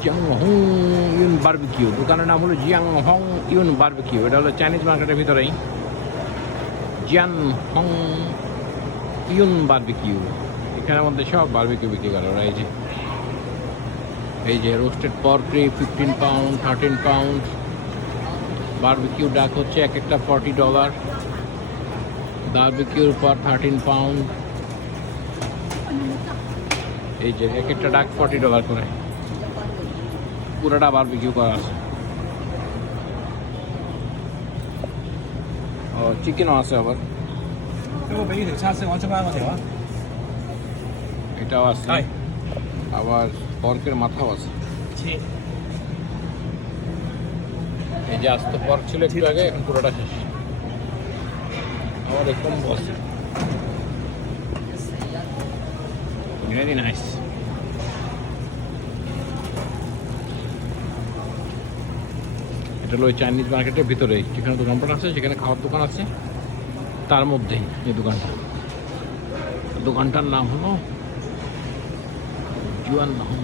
Jiang Hong Yoon barbecue, দোকানের নাম হলো জিয়াং হং ইউন বারবিকিউ। এটা হলো চাইনিজ মার্কেটের ভিতরেই জিয়াং হং ইউন বারবিকিউ। এখানের মধ্যে সব বারবিকিউ বিক্রি করে ওরা। এই যে roasted pork rib 15 pound, 13 pound. Barbecue ডাক হচ্ছে এক একটা $40। বারবিকিউর পর 13 পাউন্ড। এই যে এক একটা ডাক $40 করে, পুরোটা বারবিকিউ করা আছে। ও চিকেনও আছে আবার, 给我备一条叉燒，我出翻我條啊！ এটাও আছে, আবার পর্কের মাথাও আছে।切， এই যে আস্ত পর্ক ছিল একটু আগে, এখন পুরোটা শেষ। আবার একদম বসে, ভেরি নাইস। এটা হলো ওই চাইনিজ মার্কেটের ভিতরে, যেখানে দোকানপাট আছে, সেখানে খাওয়ার দোকান আছে, তার মধ্যেই এই দোকানটা। দোকানটার নাম হলো জুয়ান হং।